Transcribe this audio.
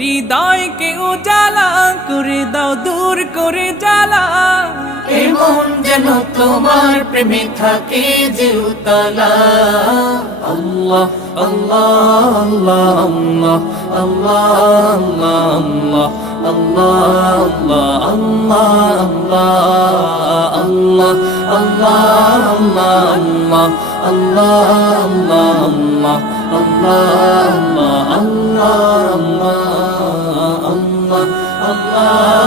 হৃদয়কে উজালা করে দাও, দূর করে জ্বালা। এমন যেন তোমার প্রেমে থাকে যে উতলা। আল্লাহ আল্লাহ আল্লাহ আল্লাহ আল্লাহ আল্লাহ আল্লাহ আল্লাহ আল্লাহ আল্লাহ আল্লাহ আল্লাহ আল্লাহ আল্লাহ আল্লাহ আল্লাহ আল্লাহ